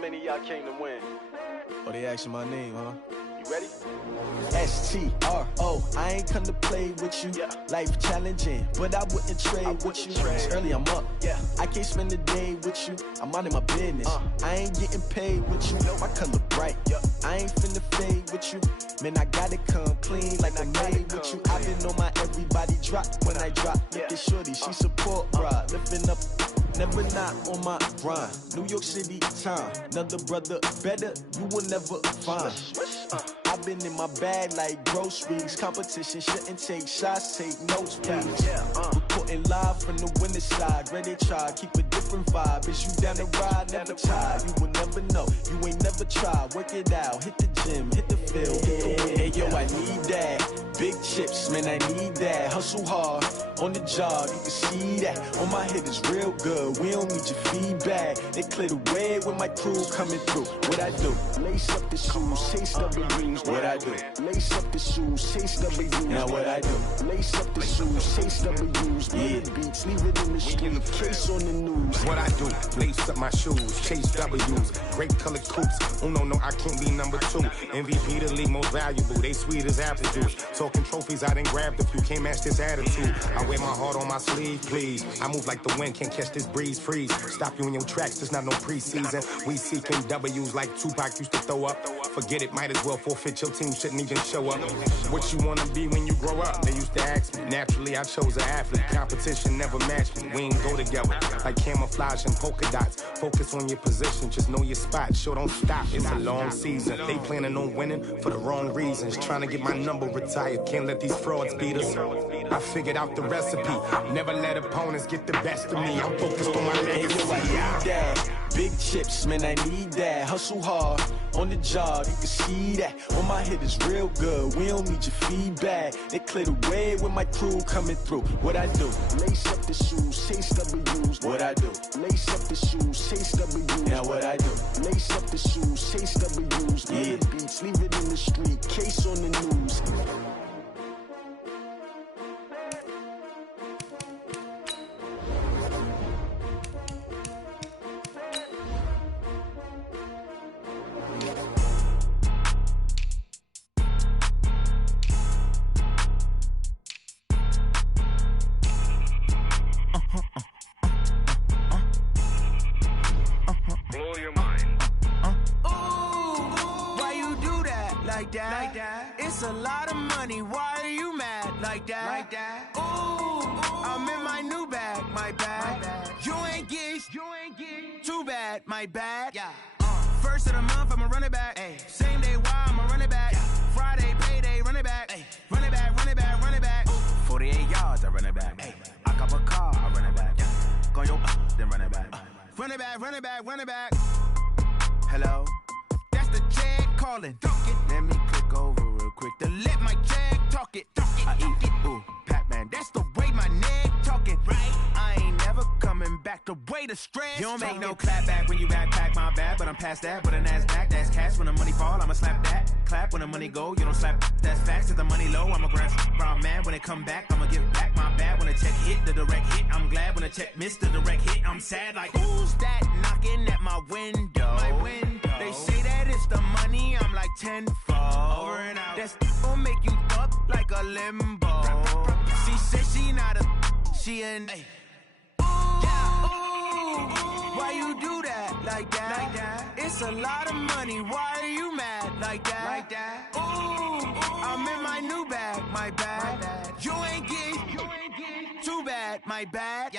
many of y'all came to win? Oh, they asking my name, huh? You ready? STRO, I ain't come to play with you. Life challenging, but I wouldn't trade with you. It's early, I'm up. I can't spend the day with you. I'm out of my business. I ain't getting paid with you. My color bright. I ain't finna fade with you. Man, I gotta come clean like I made with you. I've been on my everybody drop when I drop. Look at shorty, she support, bruh. Lifting up, never not on my grind. New York City time, another brother better, you will never find. I've been in my bag like groceries. Competition shouldn't take shots, take notes, please. Reporting live from the winter side. Ready to try, keep a different vibe. Is you down the ride, never tired. You will never know, you ain't never tried. Work it out, hit the gym, hit the field. Hey yo, I need that. Big chips, man, I need that. Hustle hard, on the job, you can see that. On my head is real good, we don't need your feedback. They clear the way with my crew coming through. What I do? Lace up the shoes, chase W's. What I do? Lace up the shoes, chase W's. Now what I do? Lace up the shoes, chase W's. Big beats, leave it in the street, case on the news. What I do? Lace up my shoes, chase W's. Great colored coops. Oh no, I can't be number 2. MVP the league most valuable. They sweet as apple juice. Talking trophies, I done grabbed a few. Can't match this attitude. I wear my heart on my sleeve, please. I move like the wind, can't catch this breeze, freeze. Stop you in your tracks, there's not no preseason. We seeking W's like Tupac used to throw up. Forget it, might as well forfeit, your team shouldn't even show up. What you wanna be when you grow up? They used to ask me. Naturally, I chose an athlete. Competition never matched me. We ain't go together like camouflage and polka dots. Focus on your position, just know your spot. Sure, don't stop, it's a long season. They planning on winning for the wrong reasons. Trying to get my number retired, can't let these frauds beat us. I figured out the recipe. Never let opponents get the best of me. I'm focused on my legacy. I need that. Big chips, man, I need that. Hustle hard, on the job, you can see that. On my head is real good, we don't need your feedback. They clear the way with my crew coming through. What I do? Lace up the shoes, chase W's. What I do? Lace up the shoes, chase W's. Now what I do? Lace up the shoes, chase W's. Big beats, leave it in the street, case on the news. It's a lot of money, why are you mad like that? Ooh, I'm in my new bag, my bad. You ain't get too bad, my bad. First of the month, I'ma run it back. Same day, why I'ma run it back. Friday, payday, run it back. Run it back, run it back, run it back. 48 yards, I run it back. I cop a car, I run it back. Go yo, then run it back. Run it back, run it back, run it back. Hello? That's the jag calling. Let me click over real quick to let my jag talk it. I eat it, ooh, Pac-Man. That's the way my neck talking. Right? I ain't never coming back the way the stress. You don't make no clap back when you backpack, my bad, but I'm past that. But a NASDAQ, that's cash. When the money fall, I'ma slap that. Clap when the money go, you don't slap. That's facts. If the money low, I'ma grab brown man. When it come back, I'ma give back my bad. When the check hit, the direct hit. I'm glad when the check missed the direct hit. I'm sad like, who's that knocking at my window? My window. They say that it's the money, I'm like tenfold. Over and out. That's gon' make you up like a limbo. She said she not a, she an. Why you do that like that? It's a lot of money, why are you mad like that? Ooh, I'm in my new bag, my bad. You ain't get too bad, my bad.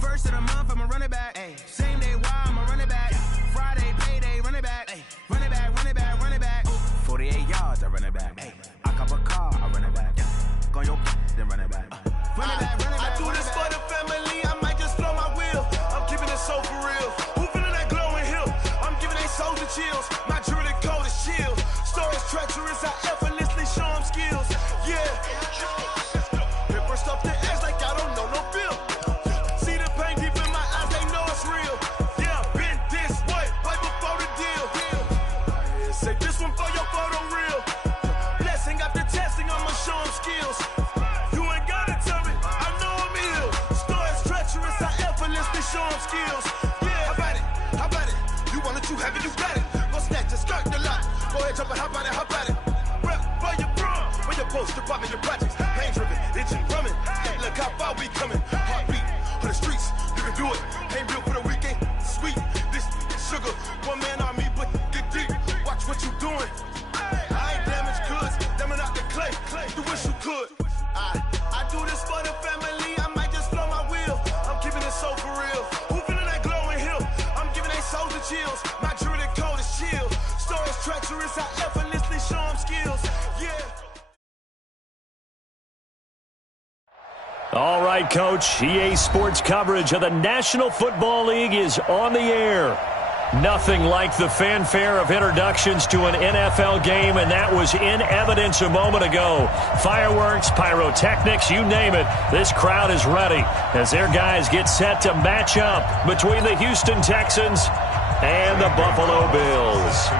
First of the month, I'ma run it back. Same day, why I'ma run it back. Friday, payday, run it back. Run it back, run it back, run it back. 48 yards, I run it back. I cop a car, I run it back. Go yo, then run it back. Run it back, run it back. I do this for the family, I might just blow my wheel. I'm keeping it so for real. Who feeling that glowing hill? I'm giving they soldier chills. My jewelry cold as shield. Stories treacherous, I effortlessly show them skills. Yeah. Hip burst up the edge like I don't know no bill. See the pain deep in my eyes, they know you got it. Go snatch it, skirt the lot. Go ahead, jump it, hop on it, hop at it. Rep for your bro, for your post, your pop, and your projects. Pain driven, itching, drumming. Look how far we coming. Heartbeat for the streets, you can do it. Ain't real for the weekend, sweet. This sugar, one man army, but get deep. Watch what you doing. I ain't damaged goods, damn out the clay. You wish you could. I do this for the family. I might just blow my wheel. I'm keeping it so for real. Who feeling that glowing hill? I'm giving they souls the chills. My jewelry code is chill. Stories treacherous, I effortlessly show them skills. Yeah. All right, Coach. EA Sports coverage of the National Football League is on the air. Nothing like the fanfare of introductions to an NFL game, and that was in evidence a moment ago. Fireworks, pyrotechnics, you name it. This crowd is ready as their guys get set to match up between the Houston Texans and the Buffalo Bills.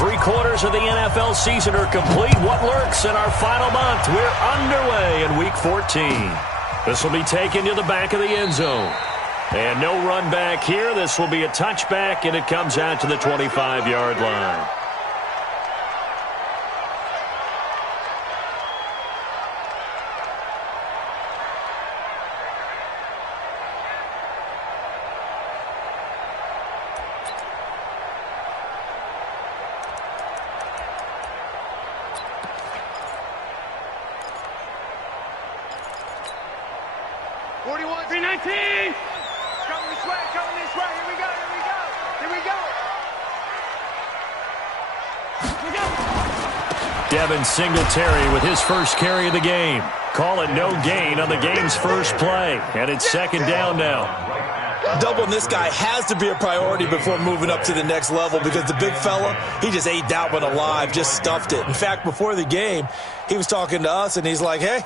3/4 of the NFL season are complete. What lurks in our final month? We're underway in Week 14. This will be taken to the back of the end zone. And no run back here. This will be a touchback, and it comes out to the 25-yard line. Devin Singletary with his first carry of the game. Call it no gain on the game's first play. And it's second down now. Doubling this guy has to be a priority before moving up to the next level because the big fella, he just ate that one alive, just stuffed it. In fact, before the game, he was talking to us, and he's like, hey,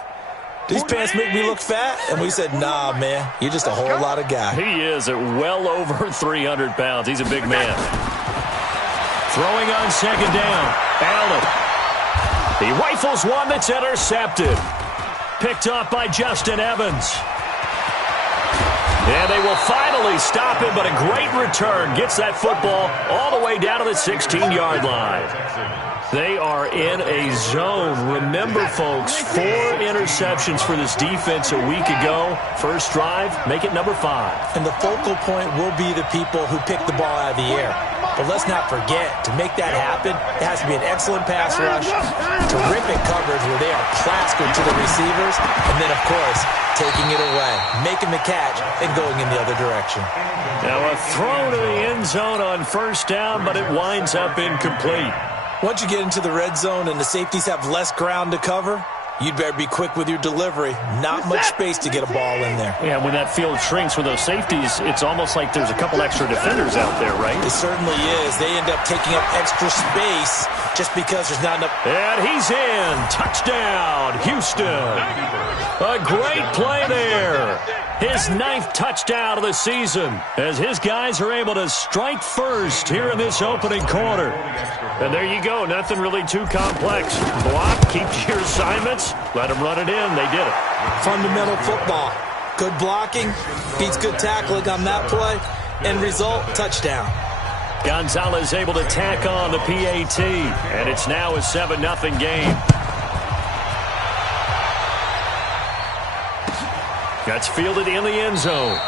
these pants make me look fat? And we said, nah, man, you're just a whole lot of guy. He is at well over 300 pounds. He's a big man. Throwing on second down. Allen. He rifles one that's intercepted. Picked up by Justin Evans. And they will finally stop him, but a great return. Gets that football all the way down to the 16-yard line. They are in a zone. Remember, folks, 4 interceptions for this defense a week ago. First drive, make it number 5. And the focal point will be the people who pick the ball out of the air. But let's not forget, to make that happen, it has to be an excellent pass rush, terrific coverage where they are plastered to the receivers, and then, of course, taking it away, making the catch, and going in the other direction. Now a throw to the end zone on first down, but it winds up incomplete. Once you get into the red zone and the safeties have less ground to cover, you'd better be quick with your delivery. Not much space to get a ball in there. Yeah, when that field shrinks with those safeties, it's almost like there's a couple extra defenders out there, right? It certainly is. They end up taking up extra space just because there's not enough. And he's in. Touchdown, Houston. A great play there. His 9th touchdown of the season as his guys are able to strike first here in this opening quarter. And there you go. Nothing really too complex. Block, keep to your assignments, let them run it in. They did it. Fundamental football. Good blocking, beats good tackling on that play. End result, touchdown. Gonzalez able to tack on the PAT, and it's now a 7-0 game. That's fielded in the end zone.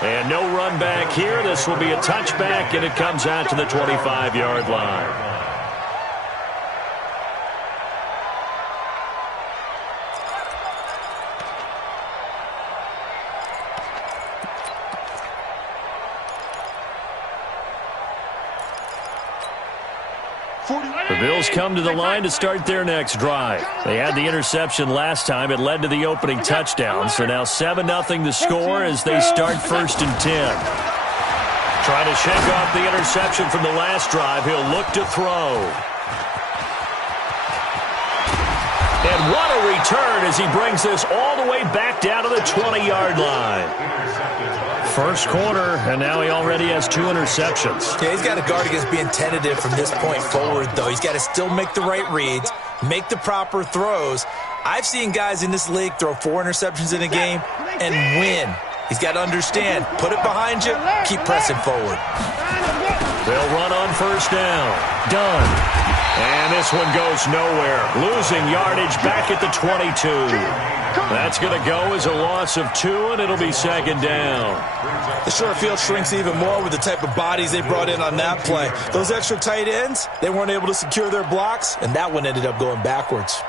And no run back here. This will be a touchback, and it comes out to the 25-yard line. The Bills come to the line to start their next drive. They had the interception last time. It led to the opening touchdown. So now 7-0 the score as they start 1st and 10. Trying to shake off the interception from the last drive. He'll look to throw. And what a return as he brings this all the way back down to the 20-yard line. First quarter, and now he already has 2 interceptions. Yeah, he's got to guard against being tentative from this point forward, though. He's got to still make the right reads, make the proper throws. I've seen guys in this league throw 4 interceptions in a game and win. He's got to understand, put it behind you, keep pressing forward. They'll run on first down. Done. And this one goes nowhere. Losing yardage back at the 22. That's going to go as a loss of 2, and it'll be second down. The short field shrinks even more with the type of bodies they brought in on that play. Those extra tight ends, they weren't able to secure their blocks, and that one ended up going backwards.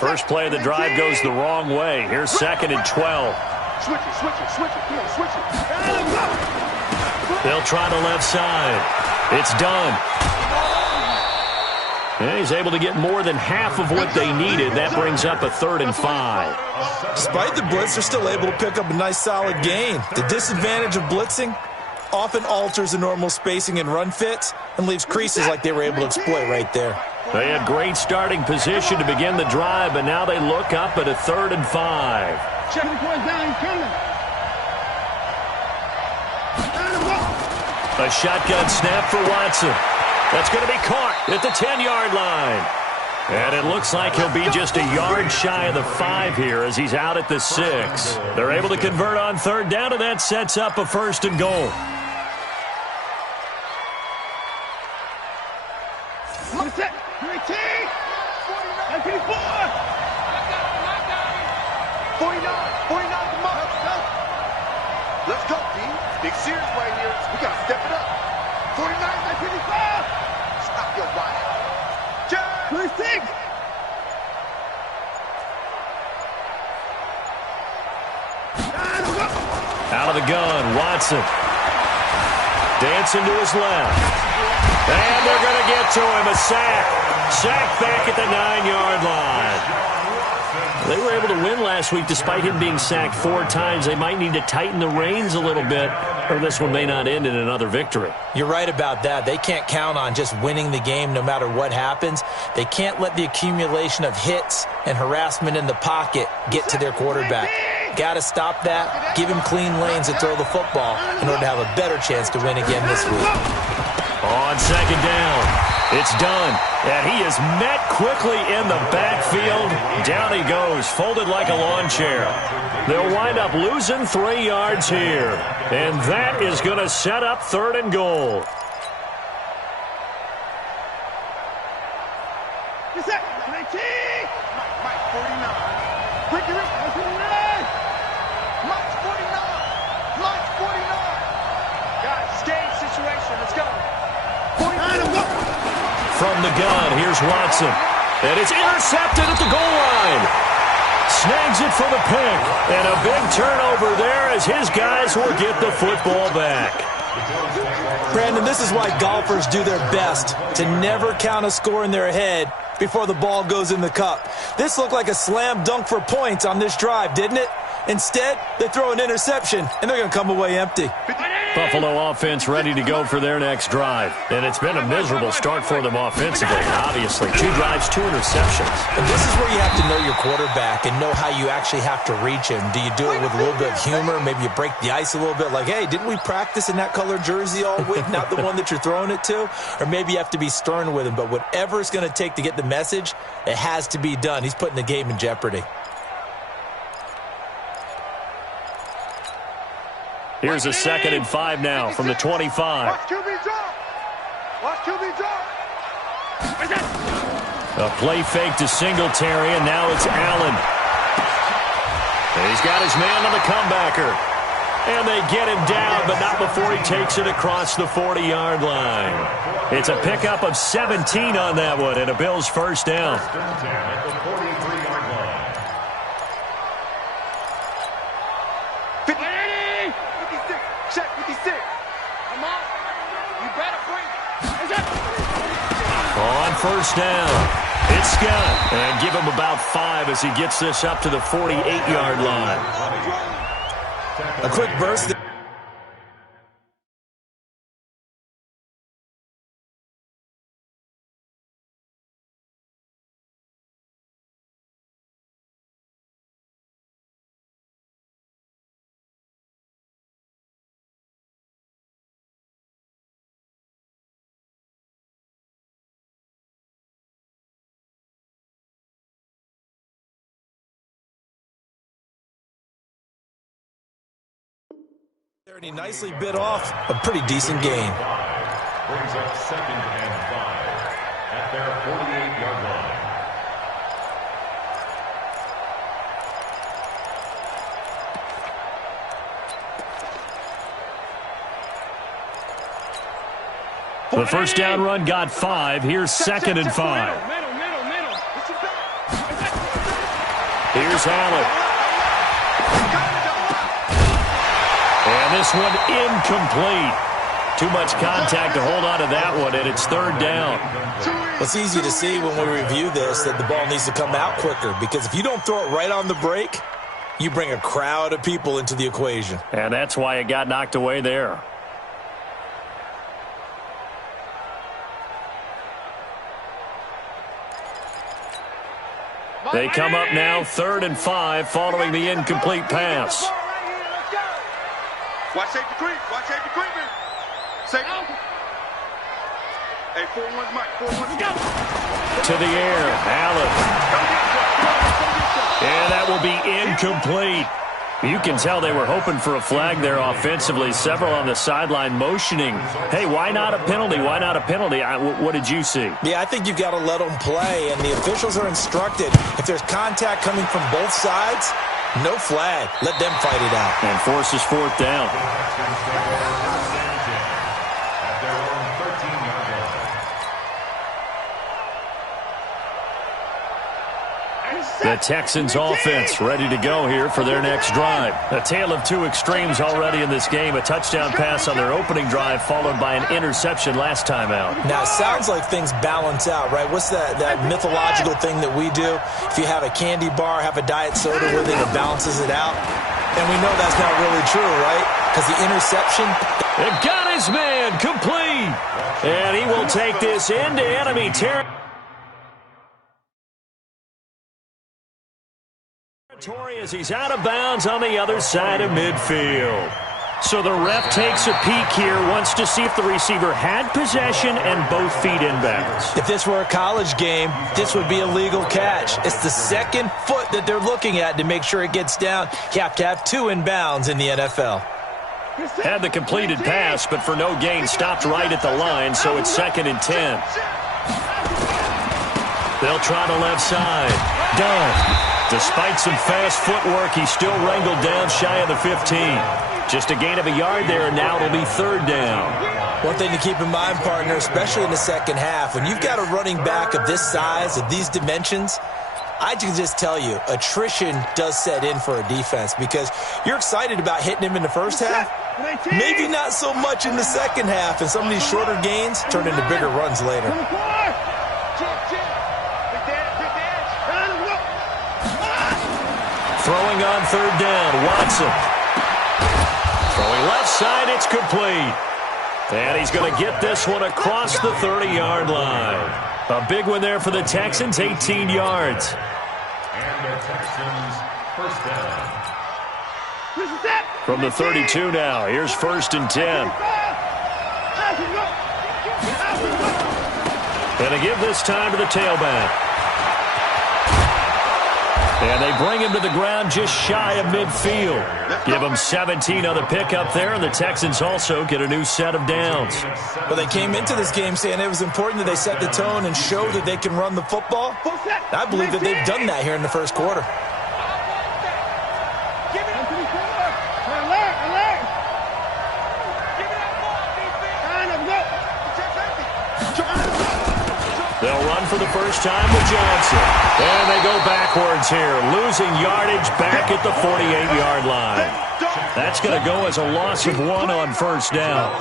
First play of the drive goes the wrong way. Here's second and 12. Switch it. Come on, switch it. They'll try the left side. It's done. And he's able to get more than half of what they needed. That brings up a 3rd and 5. Despite the blitz, they're still able to pick up a nice solid gain. The disadvantage of blitzing often alters the normal spacing and run fits and leaves creases like they were able to exploit right there. They had great starting position to begin the drive, but now they look up at a 3rd and 5. Check the point down, he's coming. A shotgun snap for Watson. That's going to be caught at the 10-yard line. And it looks like he'll be just a yard shy of the 5 here as he's out at the 6. They're able to convert on 3rd down, and that sets up a 1st and goal. Let's go, D. Big series right here. We got to step it up. 49, 55. Stop your body. 26. Out of the gun, Watson. Dancing to his left. And they're going to get to him. A sack. Sack back at the 9-yard line. They were able to win last week despite him being sacked 4 times. They might need to tighten the reins a little bit, or this one may not end in another victory. You're right about that. They can't count on just winning the game no matter what happens. They can't let the accumulation of hits and harassment in the pocket get to their quarterback. Got to stop that, give him clean lanes to throw the football in order to have a better chance to win again this week. On second down, it's done, and he is met quickly in the backfield. Down he goes, folded like a lawn chair. They'll wind up losing 3 yards here, and that is going to set up 3rd and goal. From the gun, here's Watson. And it's intercepted at the goal line. Snags it for the pick. And a big turnover there as his guys will get the football back. Brandon, this is why golfers do their best to never count a score in their head before the ball goes in the cup. This looked like a slam dunk for points on this drive, didn't it? Instead, they throw an interception, and they're going to come away empty. Buffalo offense ready to go for their next drive. And it's been a miserable start for them offensively, obviously. 2 drives, 2 interceptions. And this is where you have to know your quarterback and know how you actually have to reach him. Do you do it with a little bit of humor? Maybe you break the ice a little bit, like, hey, didn't we practice in that colored jersey all week, not the one that you're throwing it to? Or maybe you have to be stern with him. But whatever it's going to take to get the message, it has to be done. He's putting the game in jeopardy. Here's a 2nd and 5 now from the 25. Watch QB drop. Watch QB drop. A play fake to Singletary, and now it's Allen. And he's got his man on the comebacker. And they get him down, but not before he takes it across the 40-yard line. It's a pickup of 17 on that one, and a Bills first down. On first down, it's Scott. And give him about 5 as he gets this up to the 48-yard line. A quick burst. And he nicely bit off a pretty decent gain. Brings up 2nd and 5 at their 48-yard line. The first down run got 5. Here's 2nd and 5. Here's Allen. And this one incomplete. Too much contact to hold on to that one, and it's 3rd down. Well, it's easy to see when we review this that the ball needs to come out quicker, because if you don't throw it right on the break, you bring a crowd of people into the equation. And that's why it got knocked away there. They come up now 3rd and 5 following the incomplete pass. Watch safety creep. Watch safety creeping. Safety. Hey, 4-1 Mike. 4-1 go. To the air. Allen. And that will be incomplete. You can tell they were hoping for a flag there offensively. Several on the sideline motioning. Hey, why not a penalty? Why not a penalty? What did you see? Yeah, I think you've got to let them play, and the officials are instructed. If there's contact coming from both sides, no flag. Let them fight it out. And forces 4th down. The Texans offense ready to go here for their next drive. A tale of two extremes already in this game. A touchdown pass on their opening drive followed by an interception last time out. Now, it sounds like things balance out, right? What's that mythological thing that we do? If you have a candy bar, have a diet soda with it, it balances it out. And we know that's not really true, right? Because the interception... It got his man complete. And he will take this into enemy territory. As he's out of bounds on the other side of midfield. So the ref takes a peek here, wants to see if the receiver had possession and both feet inbounds. If this were a college game, this would be a legal catch. It's the second foot that they're looking at to make sure it gets down. You have to have 2 inbounds in the NFL. Had the completed pass, but for no gain, stopped right at the line, so it's 2nd and 10. They'll try the left side. Done. Despite some fast footwork, he's still wrangled down shy of the 15. Just a gain of a yard there, and now it'll be 3rd down. One thing to keep in mind, partner, especially in the second half, when you've got a running back of this size, of these dimensions, I can just tell you, attrition does set in for a defense because you're excited about hitting him in the first half. Maybe not so much in the second half, and some of these shorter gains turn into bigger runs later. Throwing on 3rd down, Watson. Throwing left side, it's complete. And he's going to get this one across the 30-yard line. A big one there for the Texans, 18 yards. And the Texans first down. From the 32 now, here's 1st and 10. And to give this time to the tailback. And they bring him to the ground just shy of midfield. Give him 17 on the pickup there, and the Texans also get a new set of downs. Well, they came into this game saying it was important that they set the tone and show that they can run the football. I believe that they've done that here in the first quarter. They'll run for the first time with Johnson. And they go backwards here, losing yardage back at the 48-yard line. That's going to go as a loss of 1 on 1st down.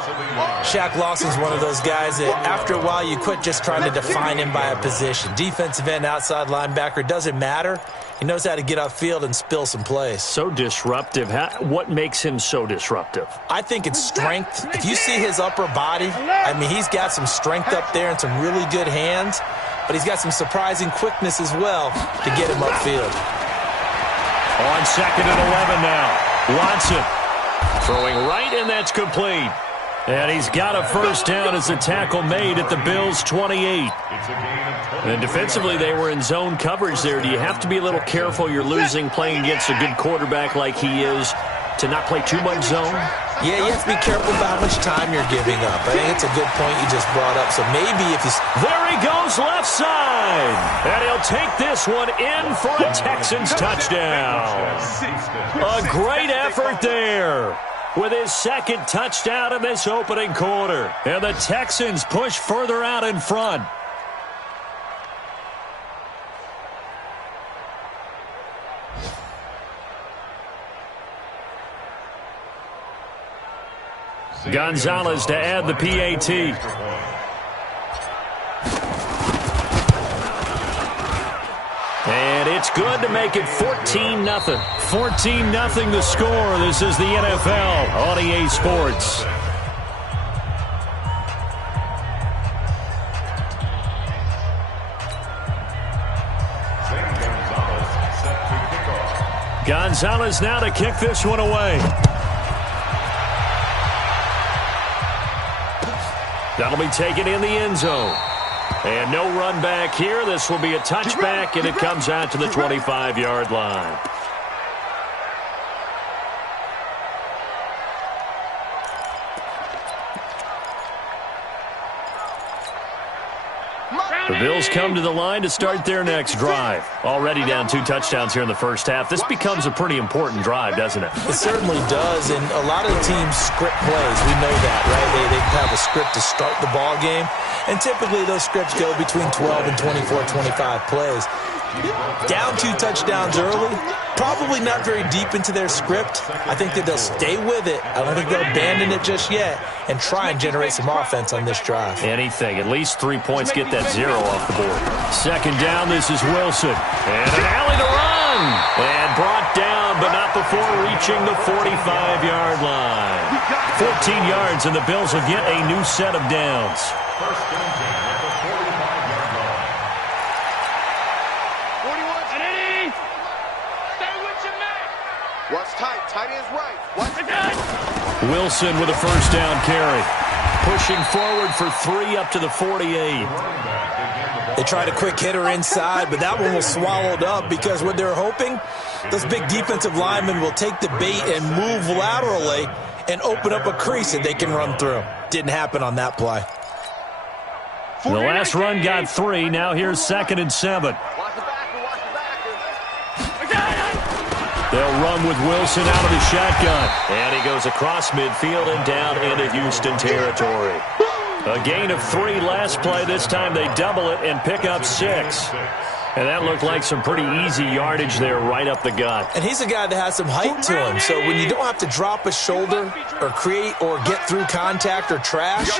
Shaq Lawson's one of those guys that after a while you quit just trying to define him by a position. Defensive end, outside linebacker, doesn't matter. He knows how to get upfield and spill some plays. So disruptive. What makes him so disruptive? I think it's strength. If you see his upper body, I mean, he's got some strength up there and some really good hands, but he's got some surprising quickness as well to get him upfield. On 2nd and 11 now. Watson throwing right, and that's complete. And he's got a first down as the tackle made at the Bills' 28. And defensively, they were in zone coverage there. Do you have to be a little careful? You're losing playing against a good quarterback like he is to not play too much zone? Yeah, you have to be careful about how much time you're giving up. I think it's a good point you just brought up. So maybe if you... There he goes left side. And he'll take this one in for a Texans touchdown. A great effort there with his second touchdown in this opening quarter. And the Texans push further out in front. Gonzalez to add the PAT. And it's good to make it 14-0. 14-0 the score. This is the NFL on EA Sports. Gonzalez now to kick this one away. That'll be taken in the end zone. And no run back here. This will be a touchback, and it comes out to the 25-yard line. The Bills come to the line to start their next drive. Already down 2 touchdowns here in the first half. This becomes a pretty important drive, doesn't it? It certainly does, and a lot of the teams script plays. We know that, right? They have a script to start the ball game, and typically those scripts go between 12 and 24, 25 plays. Down 2 touchdowns early, probably not very deep into their script. I think that they'll stay with it. I don't think they'll abandon it just yet and try and generate some offense on this drive. Anything. At least 3 points. Get that 0 off the board. Second down, this is Wilson. And an alley to run. And brought down, but not before reaching the 45-yard line. 14 yards, and the Bills will get a new set of downs. First and 10 at the 45-yard line. Watch tight. Tight is right. Watch it. Wilson with a first down carry. Pushing forward for 3 up to the 48. They tried a quick hitter inside, but that one was swallowed up because what they're hoping, those big defensive linemen will take the bait and move laterally and open up a crease that they can run through. Didn't happen on that play. The last run got 3. Now here's 2nd and 7. They'll run with Wilson out of the shotgun. And he goes across midfield and down into Houston territory. A gain of 3 last play. This time they double it and pick up 6. And that looked like some pretty easy yardage there right up the gut. And he's a guy that has some height to him. So when you don't have to drop a shoulder or create or get through contact or trash,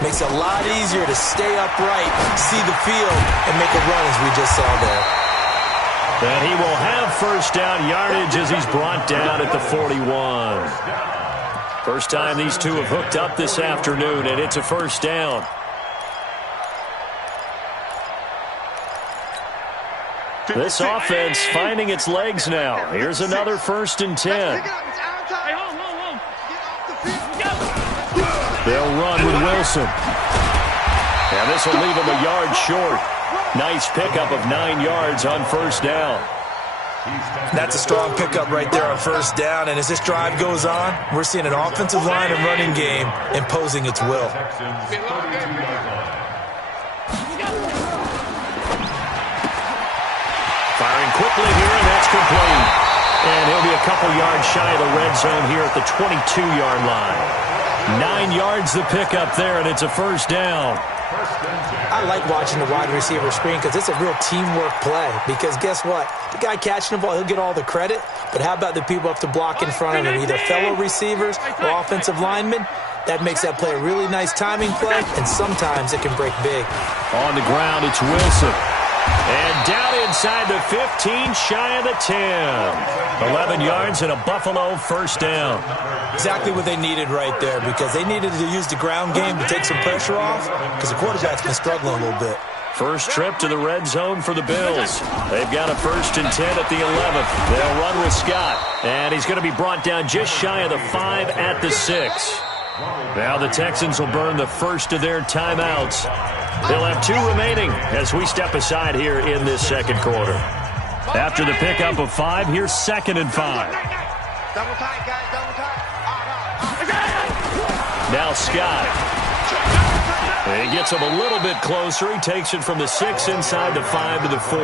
makes it a lot easier to stay upright, see the field, and make a run as we just saw there. And he will have first down yardage as he's brought down at the 41. First time these two have hooked up this afternoon, and it's a first down. This offense finding its legs now. Here's another 1st and 10. They'll run with Wilson. And this will leave him a yard short. Nice pickup of 9 yards on first down. That's a strong pickup right there on first down. And as this drive goes on, we're seeing an offensive line and running game imposing its will. Firing quickly here, and that's complete. And he'll be a couple yards shy of the red zone here at the 22-yard line. 9 yards the pickup there, and it's a first down. I like watching the wide receiver screen because it's a real teamwork play. Because guess what? The guy catching the ball, he'll get all the credit. But how about the people up to block in front of him, either fellow receivers or offensive linemen? That makes that play a really nice timing play, and sometimes it can break big. On the ground, it's Wilson. And down inside the 15, shy of the 10. 11 yards and a Buffalo first down. Exactly what they needed right there, because they needed to use the ground game to take some pressure off, because the quarterback's been struggling a little bit. First trip to the red zone for the Bills. They've got a 1st and 10 at the 11th. They'll run with Scott. And he's going to be brought down just shy of the 5 at the 6. Now the Texans will burn the first of their timeouts. They'll have 2 remaining as we step aside here in this second quarter. After the pickup of 5, here's 2nd and 5. Double tight, guys. Double tight. Scott. He gets him a little bit closer. He takes it from the 6 inside the 5 to the 4.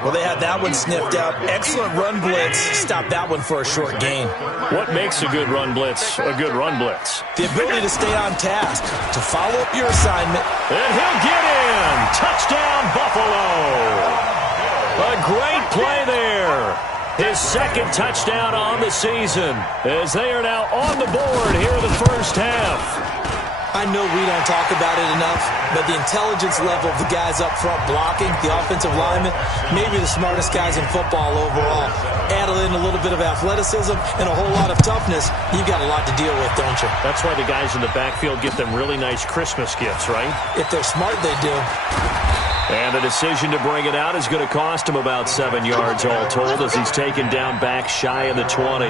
Well, they had that one sniffed out. Excellent run blitz. Stop that one for a short gain. What makes a good run blitz a good run blitz? The ability to stay on task, to follow up your assignment. And he'll get in. Touchdown, Buffalo. A great play there. His second touchdown on the season as they are now on the board here in the first half. I know we don't talk about it enough, but the intelligence level of the guys up front blocking, the offensive linemen, maybe the smartest guys in football overall. Add in a little bit of athleticism and a whole lot of toughness, you've got a lot to deal with, don't you? That's why the guys in the backfield get them really nice Christmas gifts, right? If they're smart, they do. And the decision to bring it out is going to cost him about 7 yards all told as he's taken down back shy of the 20.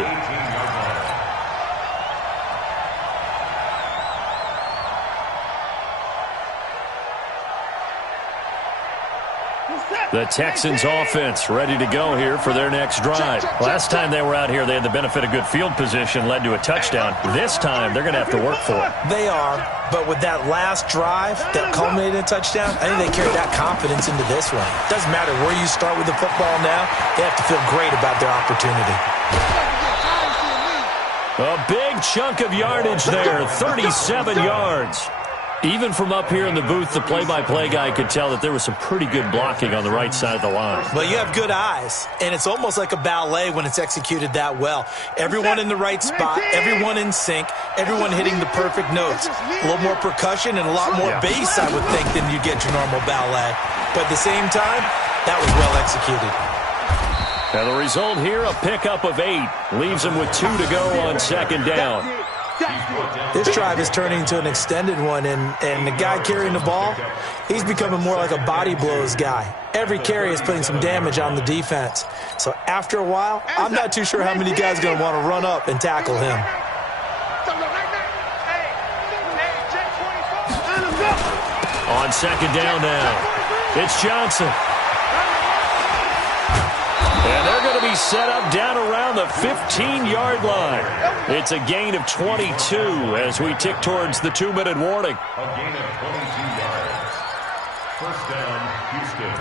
The Texans offense ready to go here for their next drive. Last time they were out here, they had the benefit of good field position, led to a touchdown. This time, they're going to have to work for it. They are, but with that last drive that culminated in a touchdown, I think they carried that confidence into this one. Doesn't matter where you start with the football now, they have to feel great about their opportunity. A big chunk of yardage there, 37 yards. Even from up here in the booth, the play-by-play guy could tell that there was some pretty good blocking on the right side of the line. Well, you have good eyes, and it's almost like a ballet when it's executed that well. Everyone in the right spot, everyone in sync, everyone hitting the perfect notes. A little more percussion and a lot more bass, I would think, than you get your normal ballet. But at the same time, that was well executed. And the result here, a pickup of 8. Leaves him with 2 to go on second down. This drive is turning into an extended one, and the guy carrying the ball, he's becoming more like a body blows guy. Every carry is putting some damage on the defense. So after a while, I'm not too sure how many guys are going to want to run up and tackle him. On second down now, it's Johnson. And they're going to be set up down around the 15-yard line. It's a gain of 22 as we tick towards the 2-minute warning. A gain of 22 yards. First down, Houston.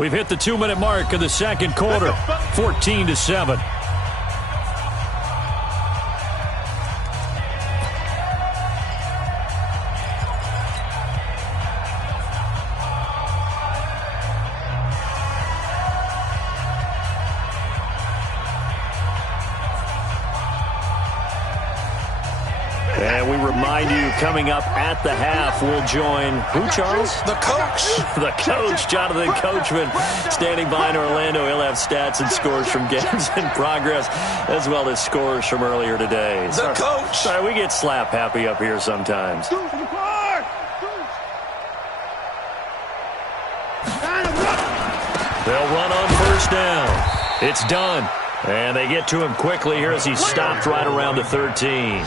We've hit the 2-minute mark of the second quarter, 14-7. And we remind you, coming up at the half, we'll join, who, Charles? The coach. The coach, Jonathan Coachman, standing by in Orlando. He'll have stats and scores from games in progress, as well as scores from earlier today. The coach. Sorry, we get slap happy up here sometimes. They'll run on first down. It's done. And they get to him quickly here as he's stopped right around the 13.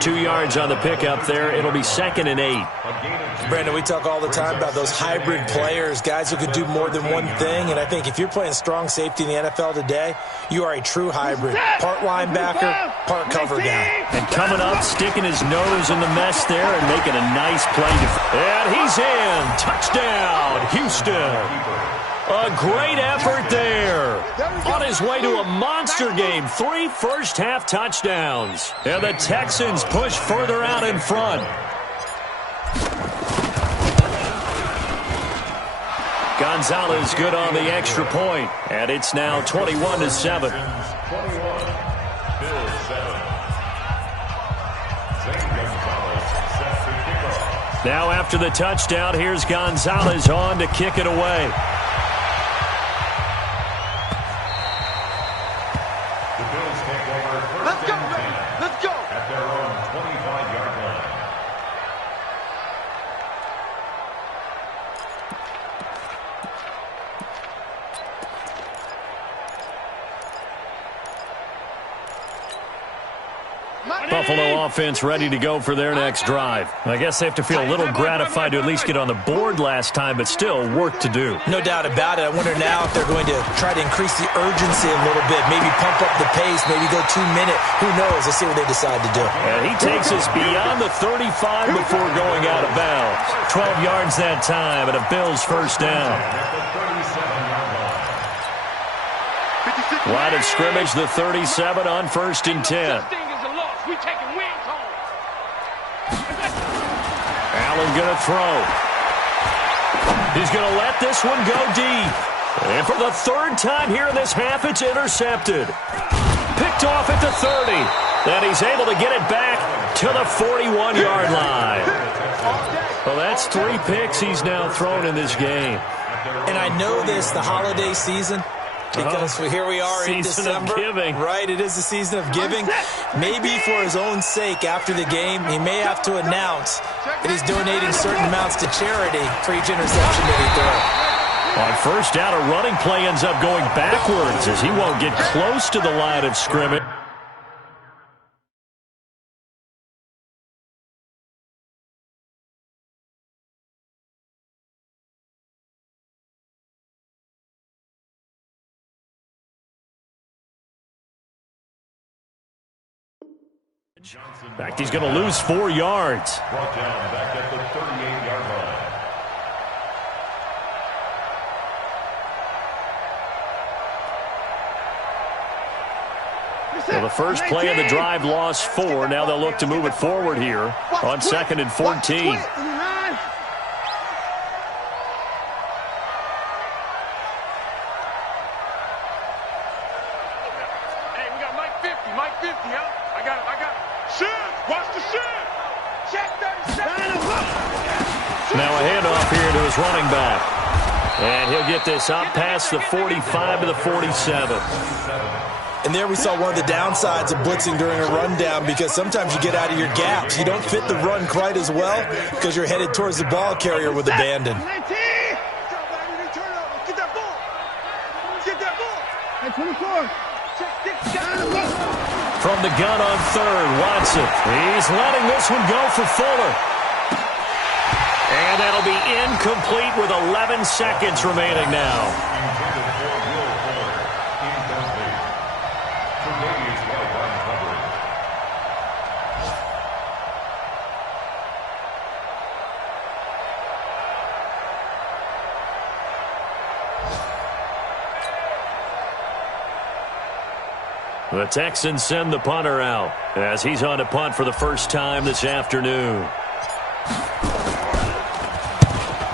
2 yards on the pickup there. It'll be 2nd and 8. Brandon, we talk all the time about those hybrid players, guys who could do more than one thing. And I think if you're playing strong safety in the NFL today, you are a true hybrid. Part linebacker, part cover guy. And coming up, sticking his nose in the mess there and making a nice play. And he's in. Touchdown, Houston. A great effort there. On his way to a monster game. 3 first-half touchdowns. And the Texans push further out in front. Gonzalez good on the extra point. And it's now 21-7. 21. Bills 7. Zane Gonzalez set to kick off. Now after the touchdown, here's Gonzalez on to kick it away. Buffalo offense ready to go for their next drive. I guess they have to feel a little gratified to at least get on the board last time, but still work to do. No doubt about it. I wonder now if they're going to try to increase the urgency a little bit, maybe pump up the pace, maybe go 2-minute. Who knows? Let's see what they decide to do. And he takes us beyond the 35 before going out of bounds. 12 yards that time, and a Bills first down. Line of scrimmage, the 37 on 1st and 10. Allen going to throw. He's going to let this one go deep. And for the 3rd time here in this half, it's intercepted. Picked off at the 30. And he's able to get it back to the 41-yard line. Well, that's 3 picks he's now thrown in this game. And I know this, the holiday season, because here we are in December. Season of giving. Right, it is the season of giving. Maybe for his own sake after the game, he may have to announce that he's donating certain amounts to charity for each interception that he throws. On first down, a running play ends up going backwards as he won't get close to the line of scrimmage. In fact, he's going to lose 4 yards. Brought down back at the 38-yard line. So the first play of the drive lost 4. Now they'll look to move it forward here on 2nd and 14. Now a handoff here to his running back. And he'll get this up past the 45 to the 47. And there we saw one of the downsides of blitzing during a rundown, because sometimes you get out of your gaps. You don't fit the run quite as well because you're headed towards the ball carrier with abandon. From the gun on 3rd, Watson. He's letting this one go for Fuller. And that'll be incomplete with 11 seconds remaining now. The Texans send the punter out as he's on to punt for the first time this afternoon.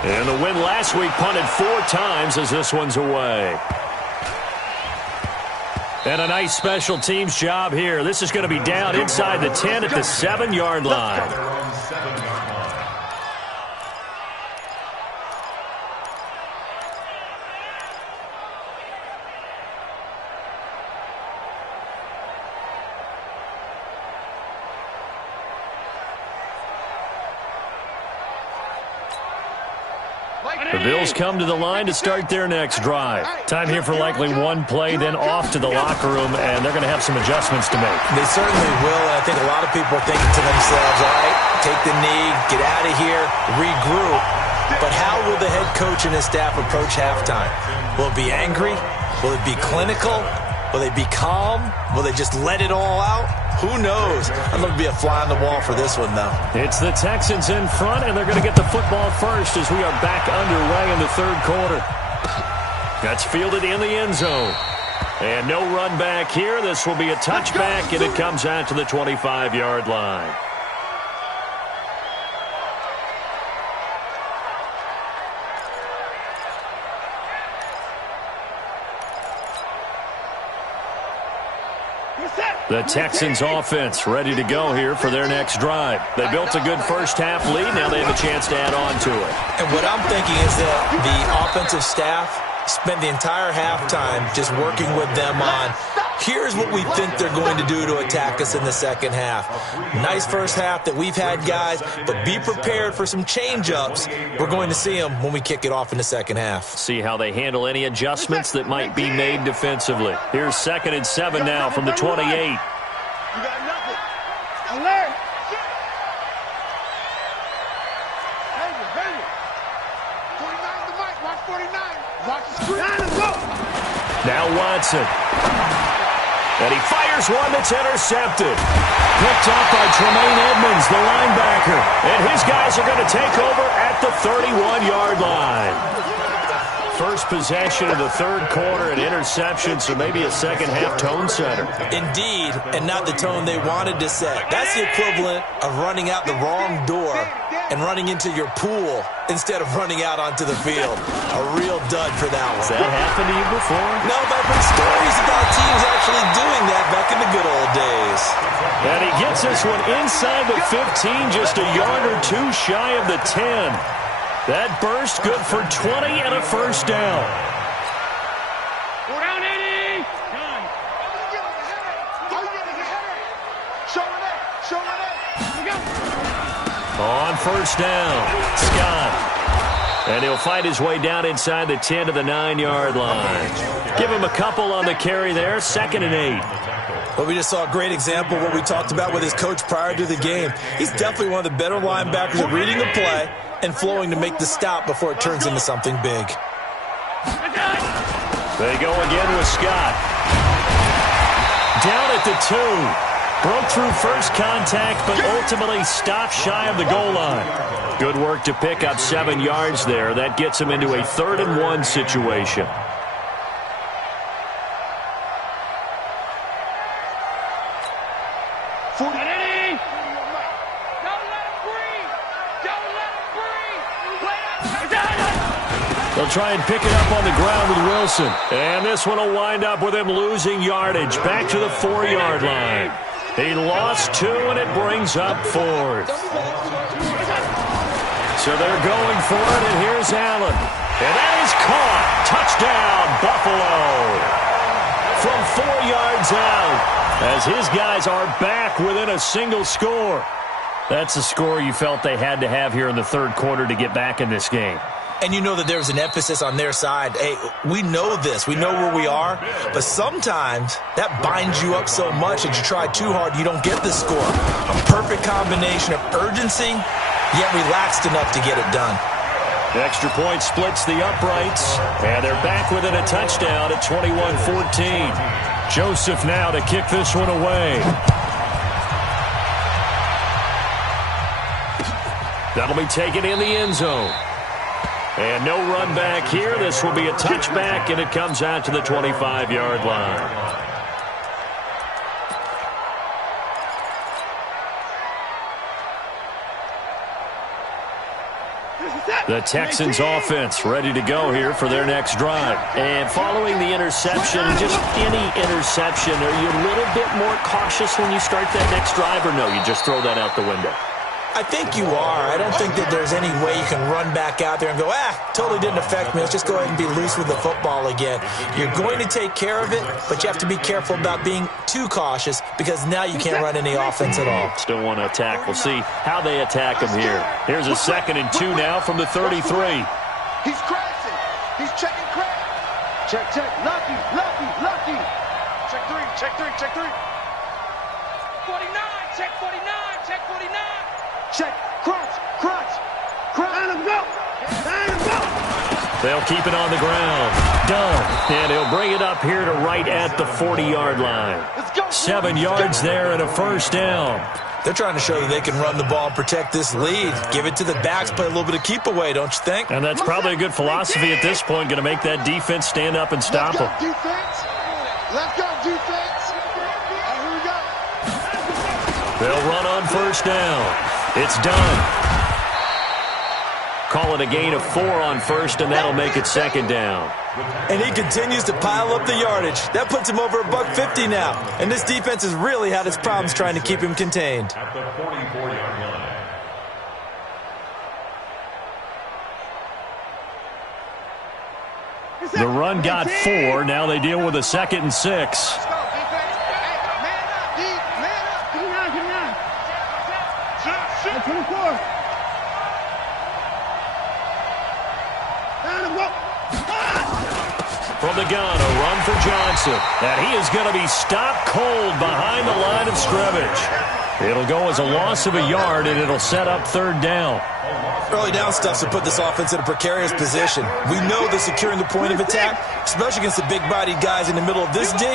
And the win last week punted 4 times as this one's away. And a nice special teams job here. This is going to be down inside the 10 at the 7-yard line. The Bills come to the line to start their next drive. Time here for likely one play, then off to the locker room, and they're going to have some adjustments to make. They certainly will, and I think a lot of people are thinking to themselves, all right, take the knee, get out of here, regroup. But how will the head coach and his staff approach halftime? Will it be angry? Will it be clinical? Will they be calm? Will they just let it all out? Who knows? I'm going to be a fly on the wall for this one, though. It's the Texans in front, and they're going to get the football first as we are back underway in the 3rd quarter. That's fielded in the end zone. And no run back here. This will be a touchback, and it comes out to the 25-yard line. The Texans offense ready to go here for their next drive. They built a good first half lead. Now they have a chance to add on to it. And what I'm thinking is that the offensive staff spent the entire halftime just working with them on, here's what we think they're going to do to attack us in the second half. Nice first half that we've had, guys, but be prepared for some change-ups. We're going to see them when we kick it off in the second half. See how they handle any adjustments that might be made defensively. Here's 2nd and 7 now from the 28. Alert! Now Watson. And he fires one that's intercepted. Picked up by Tremaine Edmonds, the linebacker. And his guys are going to take over at the 31-yard line. First possession of the third quarter, an interception, so maybe a second-half tone setter. Indeed, and not the tone they wanted to set. That's the equivalent of running out the wrong door and running into your pool instead of running out onto the field. A real dud for that one. Has that happened to you before? No, but I've heard stories about teams actually doing that back in the good old days. And he gets this one inside the 15, just a yard or two shy of the 10. That burst good for 20 and a first down. Go down, Eddie! On first down, Scott. And he'll find his way down inside the 10 to the 9-yard line. Give him a couple on the carry there, 2nd and 8. Well, we just saw a great example of what we talked about with his coach prior to the game. He's definitely one of the better linebackers at reading the play and flowing to make the stop before it turns into something big. They go again with Scott. Down at the 2. Broke through first contact, but ultimately stopped shy of the goal line. Good work to pick up 7 yards there. That gets him into a 3rd and 1 situation. They'll try and pick it up on the ground with Wilson. And this one will wind up with him losing yardage. Back to the 4-yard line. He lost 2, and it brings up 4th. So they're going for it, and here's Allen. And that is caught. Touchdown, Buffalo. From 4 yards out, as his guys are back within a single score. That's a score you felt they had to have here in the third quarter to get back in this game. And you know that there's an emphasis on their side. Hey, we know this. We know where we are. But sometimes that binds you up so much that you try too hard, you don't get the score. A perfect combination of urgency, yet relaxed enough to get it done. The extra point splits the uprights, and they're back within a touchdown at 21-14. Joseph now to kick this one away. That'll be taken in the end zone. And no run back here. This will be a touchback, and it comes out to the 25-yard line. The Texans offense ready to go here for their next drive. And following the interception, just any interception, are you a little bit more cautious when you start that next drive, or no, you just throw that out the window? I think you are. I don't think that there's any way you can run back out there and go, totally didn't affect me. Let's just go ahead and be loose with the football again. You're going to take care of it, but you have to be careful about being too cautious because now you can't run any offense at all. Still want to attack. We'll see how they attack him here. Here's a 2nd and 2 now from the 33. He's crashing. He's checking crash. Check. Lucky. Check 3. 49, check 49, check 49. Check. Crunch. Let him go. They'll keep it on the ground. Done. And he'll bring it up here to right at the 40-yard line. 7 yards there and a first down. They're trying to show that they can run the ball and protect this lead. Give it to the backs, play a little bit of keep away, don't you think? And that's probably a good philosophy at this point, going to make that defense stand up and stop them. Let's go, defense. Here we go. They'll run on first down. It's done. Call it a gain of 4 on first, and that'll make it 2nd down. And he continues to pile up the yardage. That puts him over $150 now. And this defense has really had its problems trying to keep him contained. At the 44-yard line. The run got 4. Now they deal with a 2nd and 6. From the gun, a run for Johnson. And he is going to be stopped cold behind the line of scrimmage. It'll go as a loss of a yard, and it'll set up third down. Early down stuff to put this offense in a precarious position. We know that securing the point of attack, especially against the big-bodied guys in the middle of this D,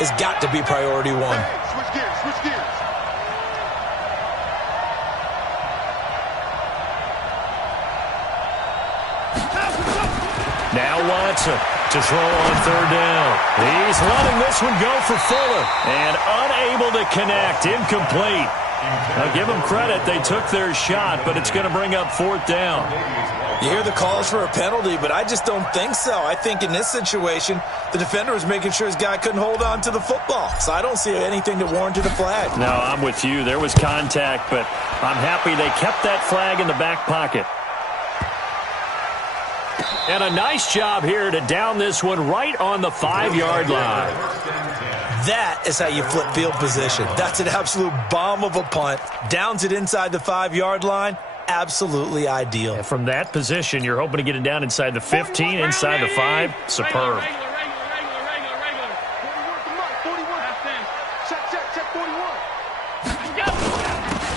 has got to be priority one. Switch gears, switch gears. Now Watson to throw on third down. He's letting this one go for Fuller, and unable to connect, incomplete. Now give them credit, they took their shot, but it's going to bring up fourth down. You hear the calls for a penalty, but I just don't think so. I think in this situation, the defender was making sure his guy couldn't hold on to the football. So I don't see anything that warranted a flag. No, I'm with you. There was contact, but I'm happy they kept that flag in the back pocket. And a nice job here to down this one right on the 5-yard line. That is how you flip field position. That's an absolute bomb of a punt. Downs it inside the 5-yard line. Absolutely ideal. And from that position, you're hoping to get it down inside the 15, inside the 5. Superb.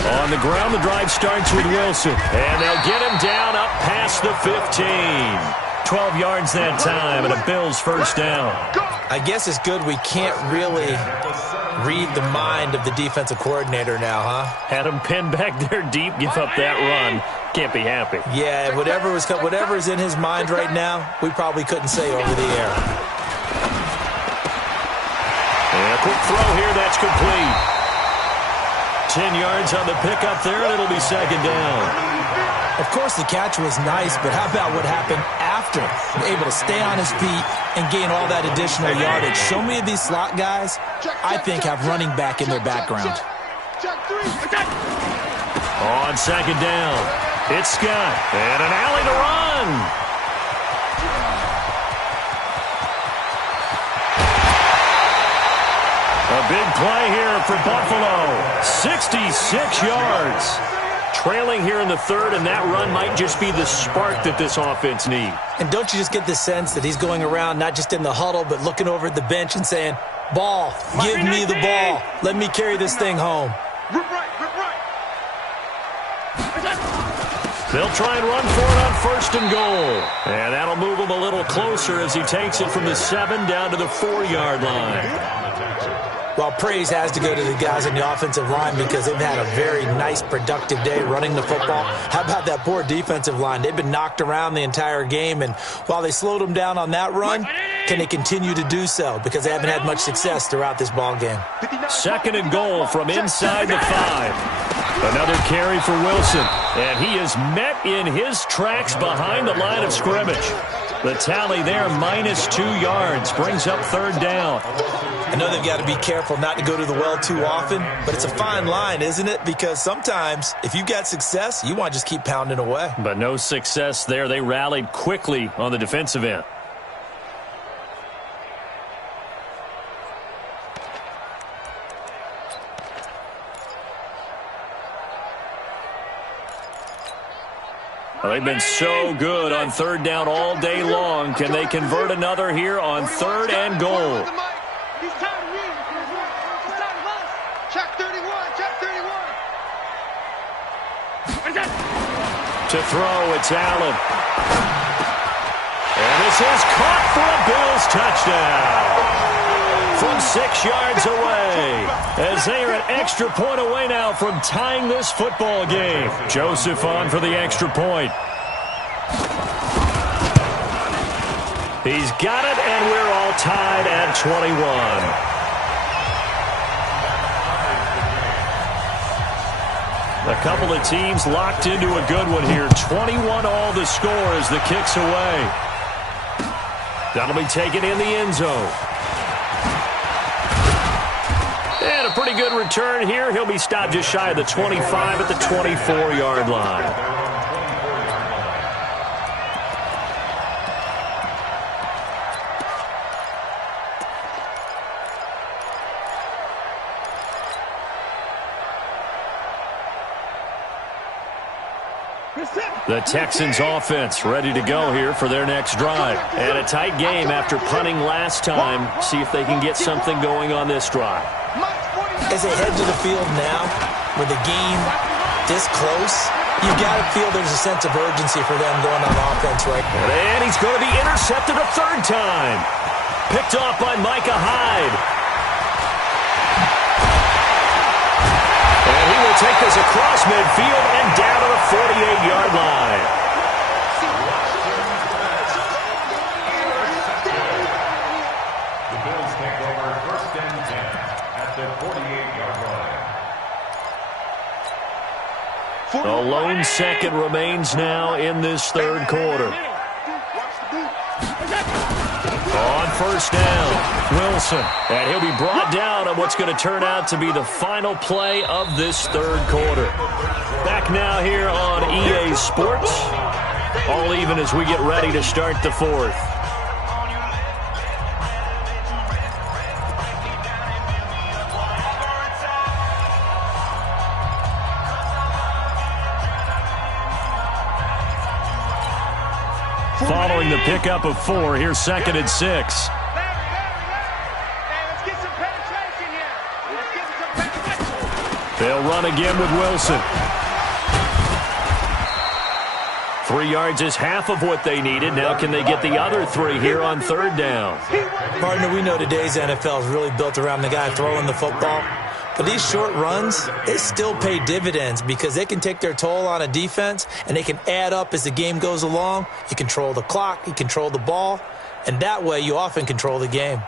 On the ground, the drive starts with Wilson. And they'll get him down up past the 15. 12 yards that time, and a Bills first down. I guess it's good we can't really read the mind of the defensive coordinator now, huh? Had him pinned back there deep, give up that run. Can't be happy. Yeah, whatever's in his mind right now, we probably couldn't say over the air. And a quick throw here, that's complete. 10 yards on the pickup there, and it'll be second down. Of course, the catch was nice, but how about what happened after? Able to stay on his feet and gain all that additional yardage. So many of these slot guys, I think, have running back in their background. On second down, it's Scott, and an alley to run. A big play here for Buffalo. 66 yards. Trailing here in the third, and that run might just be the spark that this offense needs. And don't you just get the sense that he's going around not just in the huddle, but looking over at the bench and saying, ball, give me the ball. Let me carry this thing home. Rip right, rip right. They'll try and run for it on first and goal. And that'll move him a little closer as he takes it from the 7 down to the 4-yard line. Well, praise has to go to the guys on the offensive line because they've had a very nice, productive day running the football. How about that poor defensive line? They've been knocked around the entire game, and while they slowed them down on that run, can they continue to do so? Because they haven't had much success throughout this ball game. Second and goal from inside the 5. Another carry for Wilson, and he is met in his tracks behind the line of scrimmage. The tally there, -2 yards, brings up third down. I know they've got to be careful not to go to the well too often, but it's a fine line, isn't it? Because sometimes, if you've got success, you want to just keep pounding away. But no success there. They rallied quickly on the defensive end. Well, they've been so good on third down all day long. Can they convert another here on third and goal? He's tired of me. He's tired of us. Check 31, check 31. To throw, it's Allen. And this is caught for a Bills touchdown. From 6 yards away, as they are an extra point away now from tying this football game. Joseph on for the extra point. He's got it, and we're all tied at 21. A couple of teams locked into a good one here. 21 all the score as the kick's away. That'll be taken in the end zone. And a pretty good return here. He'll be stopped just shy of the 25 at the 24-yard line. The Texans offense ready to go here for their next drive. And a tight game after punting last time. See if they can get something going on this drive. As they head to the field now, With a game this close, you got to feel there's a sense of urgency for them going on offense right now. And he's going to be intercepted a third time. Picked off by Micah Hyde. And he will take this across midfield and down to the 48-yard line. The Bills take over 1st and 10 at the 48-yard line. A lone second remains now in this third quarter. On first down, Wilson. And he'll be brought down on what's going to turn out to be the final play of this third quarter. Back now here on EA Sports. All even as we get ready to start the fourth. Following the pickup of 4, here's 2nd and 6. Let's get some penetration here. Let's get some penetration. They'll run again with Wilson. 3 yards is half of what they needed. Now can they get the other 3 here on third down? Partner, we know today's NFL is really built around the guy throwing the football. But these short runs, they still pay dividends because they can take their toll on a defense and they can add up as the game goes along. You control the clock, you control the ball, and that way you often control the game.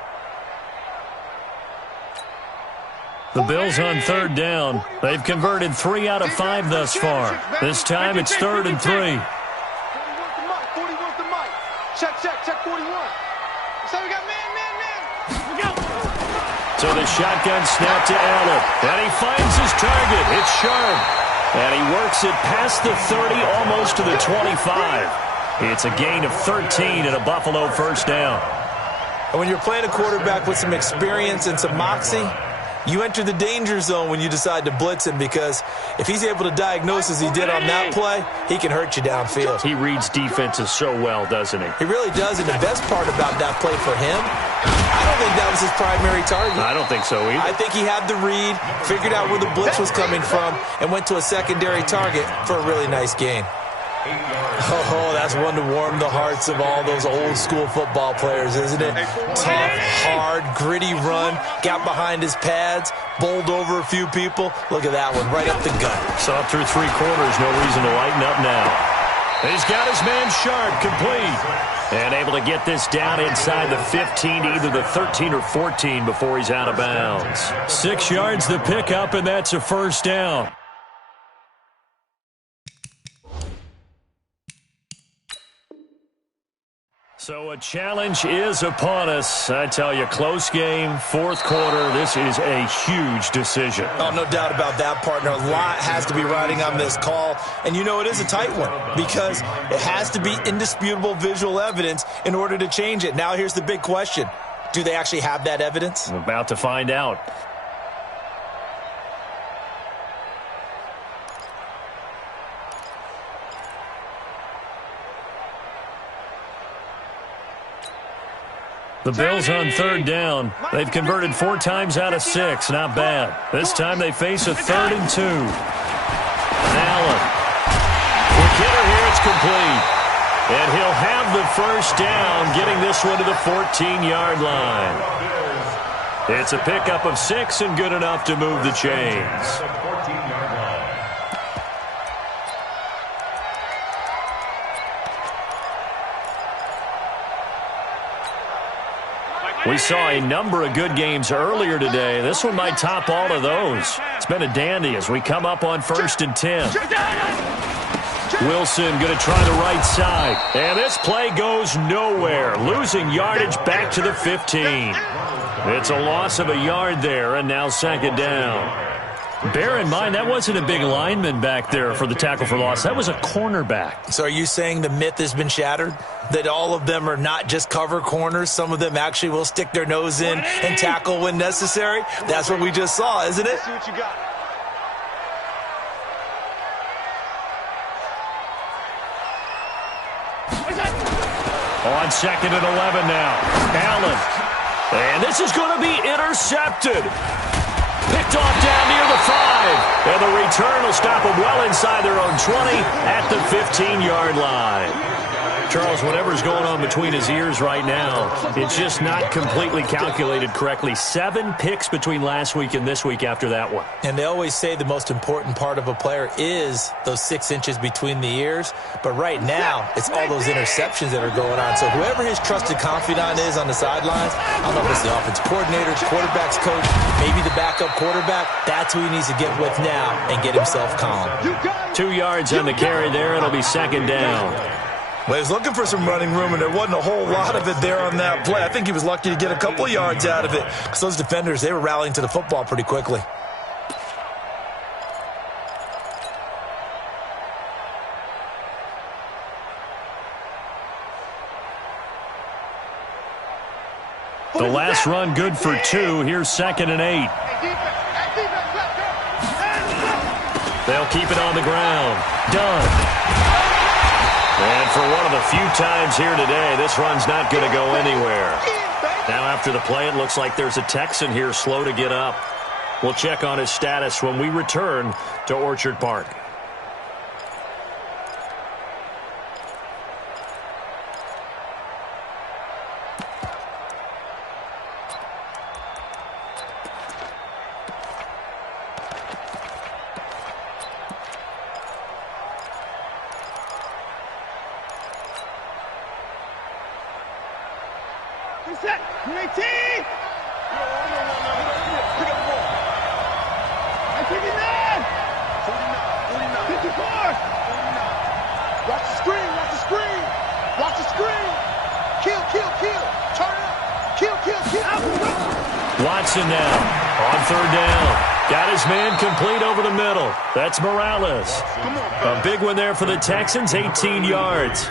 The Bills on third down. They've converted 3 out of 5 thus far. This time it's 3rd and 3. 41's the mic. Check 41. So we got man. So the shotgun snap to Allen. And he finds his target. It's Sharp. And he works it past the 30, almost to the 25. It's a gain of 13 and a Buffalo first down. And when you're playing a quarterback with some experience and some moxie, you enter the danger zone when you decide to blitz him because if he's able to diagnose as he did on that play, he can hurt you downfield. He reads defenses so well, doesn't he? He really does, and the best part about that play for him, I don't think that was his primary target. I don't think so either. I think he had the read, figured out where the blitz was coming from, and went to a secondary target for a really nice gain. Oh, that's one to warm the hearts of all those old school football players, isn't it? Tough, hard, gritty run, got behind his pads, bowled over a few people. Look at that one, right up the gut. Saw through 3 quarters, no reason to lighten up now. He's got his man Sharp, complete. And able to get this down inside the 15, either the 13 or 14 before he's out of bounds. 6 yards the pickup, and that's a first down. So a challenge is upon us. I tell you, close game, fourth quarter. This is a huge decision. Oh, no doubt about that, partner. A lot has to be riding on this call. And you know it is a tight one because it has to be indisputable visual evidence in order to change it. Now here's the big question. Do they actually have that evidence? I'm about to find out. The Bills on third down. They've converted 4 times out of 6. Not bad. This time they face a 3rd and 2. Allen. Quick hitter here. It's complete. And he'll have the first down, getting this one to the 14-yard line. It's a pickup of 6 and good enough to move the chains. We saw a number of good games earlier today. This one might top all of those. It's been a dandy as we come up on 1st and 10. Wilson going to try the right side. And this play goes nowhere. Losing yardage back to the 15. It's a loss of a yard there, and now 2nd down. Bear in mind, that wasn't a big lineman back there for the tackle for loss. That was a cornerback. So are you saying the myth has been shattered? That all of them are not just cover corners? Some of them actually will stick their nose in and tackle when necessary? That's what we just saw, isn't it? See what you got. On 2nd and 11 now. Allen. And this is going to be intercepted. Picked off down near the 5. And the return will stop them well inside their own 20 at the 15-yard line. Charles, whatever's going on between his ears right now, it's just not completely calculated correctly. 7 picks between last week and this week after that one. And they always say the most important part of a player is those 6 inches between the ears. But right now, it's all those interceptions that are going on. So whoever his trusted confidant is on the sidelines, I don't know if it's the offensive coordinator, quarterback's coach, maybe the backup quarterback, that's who he needs to get with now and get himself calm. 2 yards on the carry there. It'll be second down. Well, he was looking for some running room, and there wasn't a whole lot of it there on that play. I think he was lucky to get a couple of yards out of it because those defenders, they were rallying to the football pretty quickly. The last run good for 2. Here's 2nd and 8. They'll keep it on the ground. Done. And for one of the few times here today, this run's not going to go anywhere. Now after the play, it looks like there's a Texan here slow to get up. We'll check on his status when we return to Orchard Park. Watson now on 3rd down. Got his man complete over the middle. That's Morales. A big one there for the Texans, 18 yards.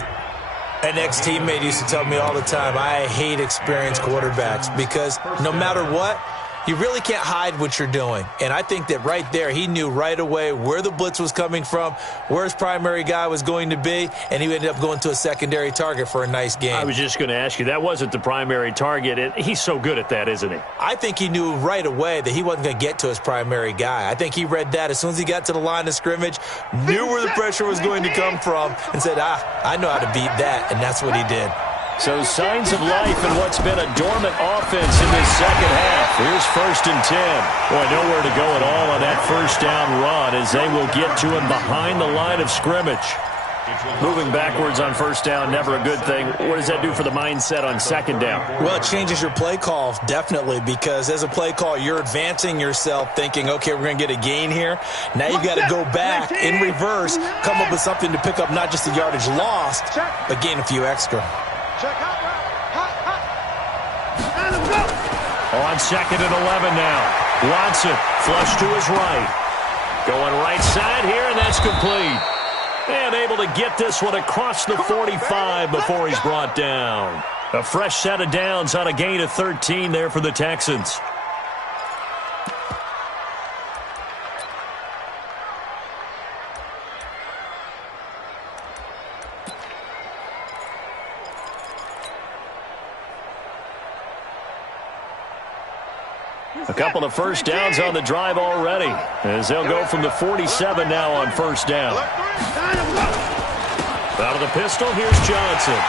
An ex-teammate used to tell me all the time, I hate experienced quarterbacks because no matter what, you really can't hide what you're doing. And I think that right there, he knew right away where the blitz was coming from, where his primary guy was going to be, and he ended up going to a secondary target for a nice game. I was just going to ask you, that wasn't the primary target. He's so good at that, isn't he? I think he knew right away that he wasn't going to get to his primary guy. I think he read that as soon as he got to the line of scrimmage, knew where the pressure was going to come from, and said, I know how to beat that, and that's what he did. So signs of life in what's been a dormant offense in this second half. Here's 1st and 10. Boy, nowhere to go at all on that first down run as they will get to him behind the line of scrimmage. Moving backwards on first down, never a good thing. What does that do for the mindset on second down? Well, it changes your play call, definitely, because as a play call, you're advancing yourself thinking, okay, we're going to get a gain here. Now you've got to go back in reverse, come up with something to pick up not just the yardage lost, but gain a few extra. On 2nd and 11 now. Watson flush to his right. Going right side here, and that's complete. And able to get this one across the 45 before he's brought down. A fresh set of downs on a gain of 13 there for the Texans. A couple of first downs on the drive already, as they'll go from the 47 now on first down. Out of the pistol, here's Johnson.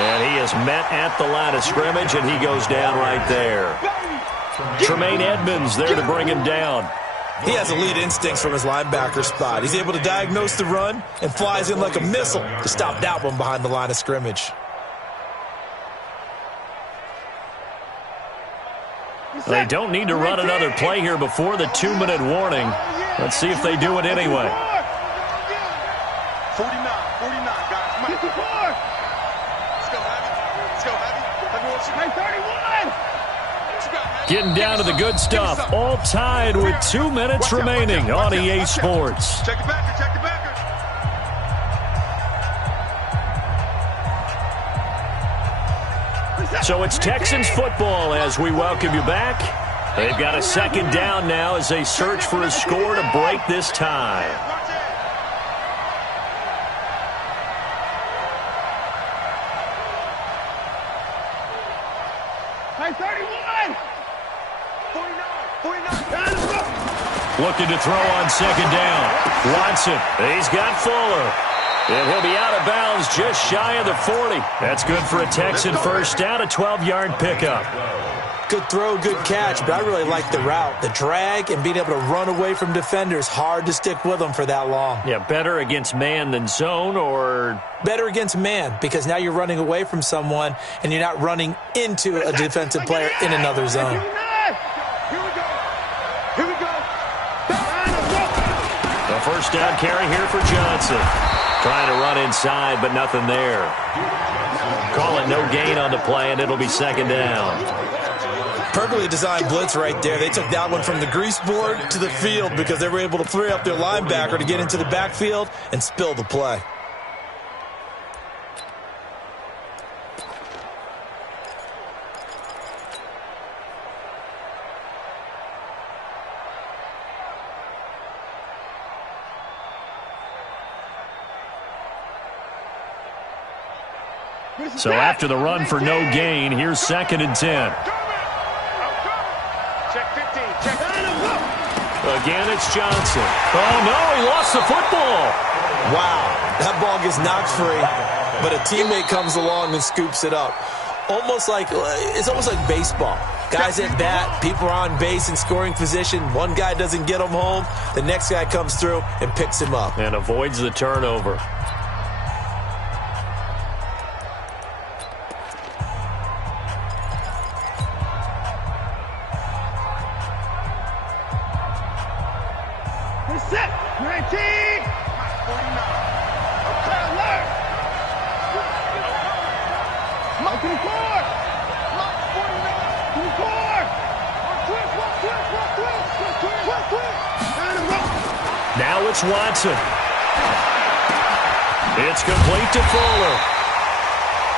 And he is met at the line of scrimmage, and he goes down right there. Tremaine Edmonds there to bring him down. He has elite instincts from his linebacker spot. He's able to diagnose the run and flies in like a missile to stop that one behind the line of scrimmage. They don't need to run another play here before the 2-minute warning. Let's see if they do it anyway. 49, guys. Come on. 54. Let's go, Heavy. 31. Getting down to the good stuff. All tied with 2 minutes remaining on EA Sports. Check the backer, check the backer. So it's Texans football as we welcome you back. They've got a second down now as they search for a score to break this tie. Hey, 31! 49! looking to throw on second down. Watson, he's got Fuller. And he'll be out of bounds just shy of the 40. That's good for a Texan first down, a 12-yard pickup. Good throw, good catch, but I really like the route. The drag and being able to run away from defenders, hard to stick with them for that long. Yeah, better against man than zone, or? Better against man, because now you're running away from someone and you're not running into a defensive player in another zone. Here we go. Here we go. The first down carry here for Johnson. Trying to run inside, but nothing there. Call it no gain on the play, and it'll be second down. Perfectly designed blitz right there. They took that one from the grease board to the field because they were able to free up their linebacker to get into the backfield and spill the play. So after the run for no gain, here's second and 10. Check 15. Check 15. Again, it's Johnson. Oh, no, he lost the football. Wow, that ball gets knocked free, but a teammate comes along and scoops it up. It's almost like baseball. Guys at bat, people are on base in scoring position. One guy doesn't get him home. The next guy comes through and picks him up. And avoids the turnover. Set. 19. 49. Okay, alert. Mike 24. Mike 49. Twist. Now it's Watson. It's complete to Fuller.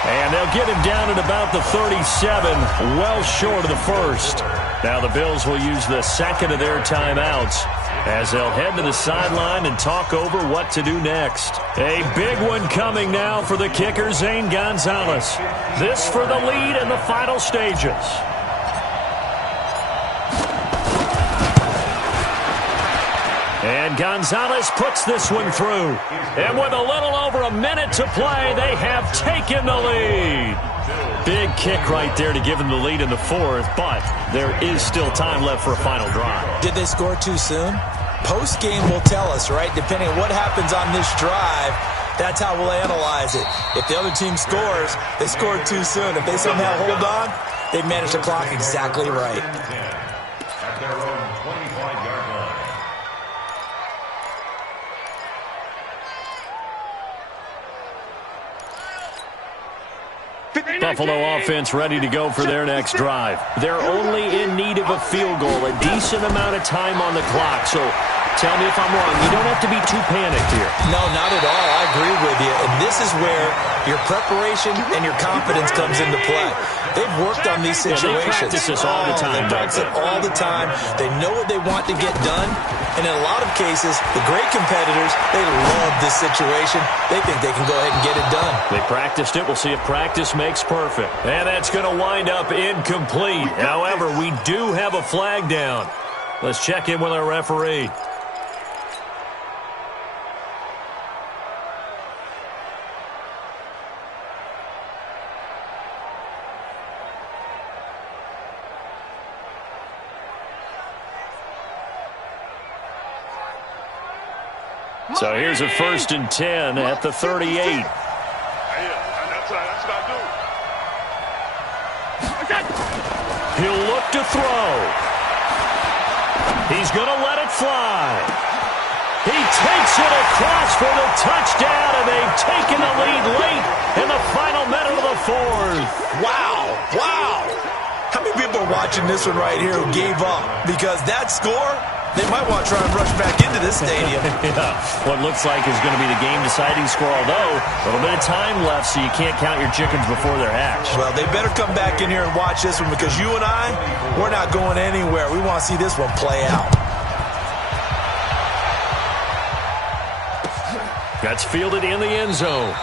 And they'll get him down at about the 37, well short of the first. Now the Bills will use the second of their timeouts as they'll head to the sideline and talk over what to do next. A big one coming now for the kicker, Zane Gonzalez. This for the lead in the final stages. And Gonzalez puts this one through. And with a little over a minute to play, they have taken the lead. Big kick right there to give them the lead in the fourth, but there is still time left for a final drive. Did they score too soon? Post-game will tell us, right? Depending on what happens on this drive, that's how we'll analyze it. If the other team scores, they scored too soon. If they somehow hold on, they managed to clock exactly right. At their own 25-yard line. Buffalo offense ready to go for their next drive. They're only in need of a field goal, a decent amount of time on the clock. So tell me if I'm wrong. You don't have to be too panicked here. No, not at all. I agree with you. And this is where your preparation and your confidence comes into play. They've worked on these situations. They practice this all the time. They practice it all the time. They know what they want to get done. And in a lot of cases, the great competitors, they love this situation. They think they can go ahead and get it done. They practiced it. We'll see if practice makes perfect. And that's going to wind up incomplete. However, we do have a flag down. Let's check in with our referee. So here's a 1st and 10 at the 38. That's what I do. He'll look to throw. He's going to let it fly. He takes it across for the touchdown, and they've taken the lead late in the final minute of the fourth. Wow, wow. How many people are watching this one right here who gave up? Because that score, they might want to try and rush back into this stadium. Yeah, what looks like is going to be the game-deciding score, although a little bit of time left, so you can't count your chickens before they're hatched. Well, they better come back in here and watch this one because you and I, we're not going anywhere. We want to see this one play out. That's fielded in the end zone.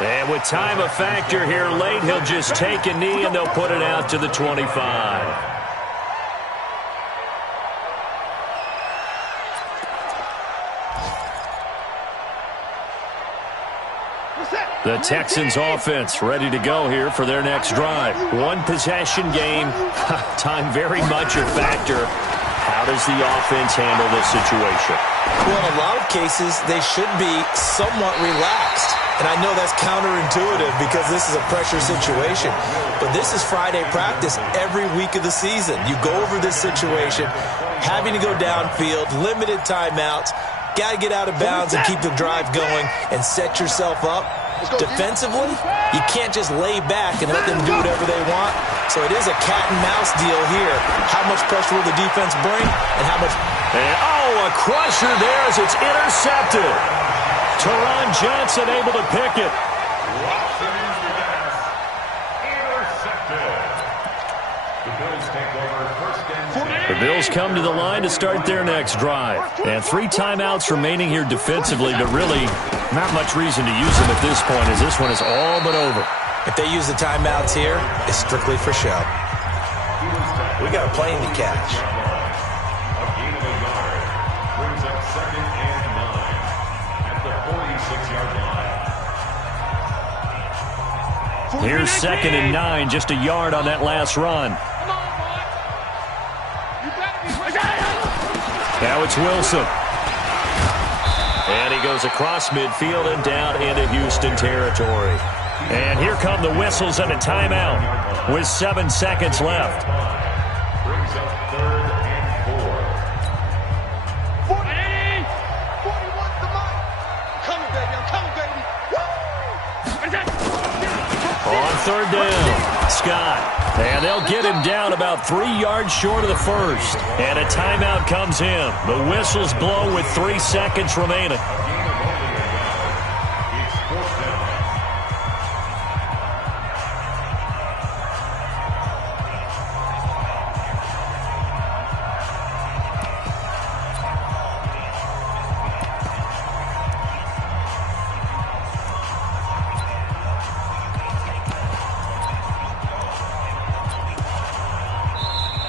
And with time a factor here late, he'll just take a knee and they'll put it out to the 25. The Texans offense ready to go here for their next drive. One possession game. Time very much a factor. How does the offense handle this situation? Well, in a lot of cases, they should be somewhat relaxed. And I know that's counterintuitive because this is a pressure situation. But this is Friday practice every week of the season. You go over this situation, having to go downfield, limited timeouts, got to get out of bounds and keep the drive going and set yourself up. Defensively, you can't just lay back and let them do whatever they want. So it is a cat and mouse deal here. How much pressure will the defense bring and how much... And, oh, a crusher there as it's intercepted. Teron Johnson able to pick it. The Bills come to the line to start their next drive. And 3 timeouts remaining here defensively, but really not much reason to use them at this point as this one is all but over. If they use the timeouts here, it's strictly for show. We got a plane to catch. A gain of a yard brings up 2nd and 9 at the 46-yard line. Here's 2nd and 9, just a yard on that last run. Now it's Wilson. And he goes across midfield and down into Houston territory. And here come the whistles and a timeout with 7 seconds left. Brings up 3rd and 4. 41 the mic. Coming, baby. I'm coming, baby. Woo! On 3rd down, Scott. And they'll get him down about 3 yards short of the first. And a timeout comes in. The whistles blow with 3 seconds remaining. It's 4th down.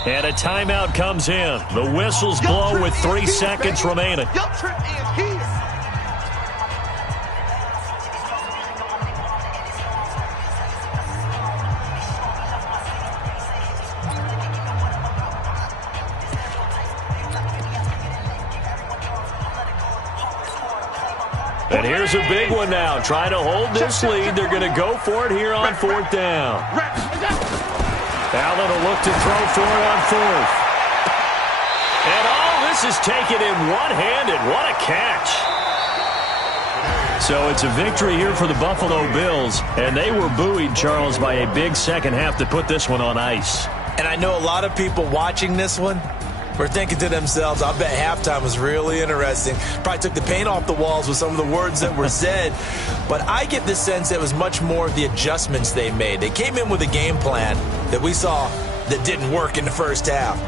And a timeout comes in. The whistles blow with 3 seconds remaining. Your trip is here. And here's a big one now. Trying to hold this lead. They're going to go for it here on 4th down. Allen will look to throw for it on 4th. And all this is taken in one-handed. What a catch. So it's a victory here for the Buffalo Bills. And they were buoyed, Charles, by a big second half to put this one on ice. And I know a lot of people watching this one were thinking to themselves, I bet halftime was really interesting. Probably took the paint off the walls with some of the words that were said. But I get the sense that it was much more of the adjustments they made. They came in with a game plan that we saw that didn't work in the first half.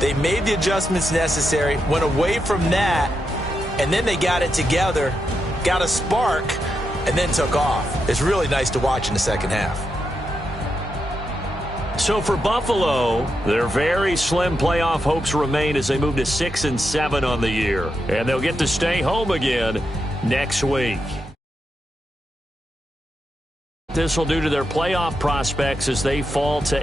They made the adjustments necessary, went away from that, and then they got it together, got a spark, and then took off. It's really nice to watch in the second half. So for Buffalo, their very slim playoff hopes remain as they move to 6-7 on the year. And they'll get to stay home again next week. This will do to their playoff prospects as they fall to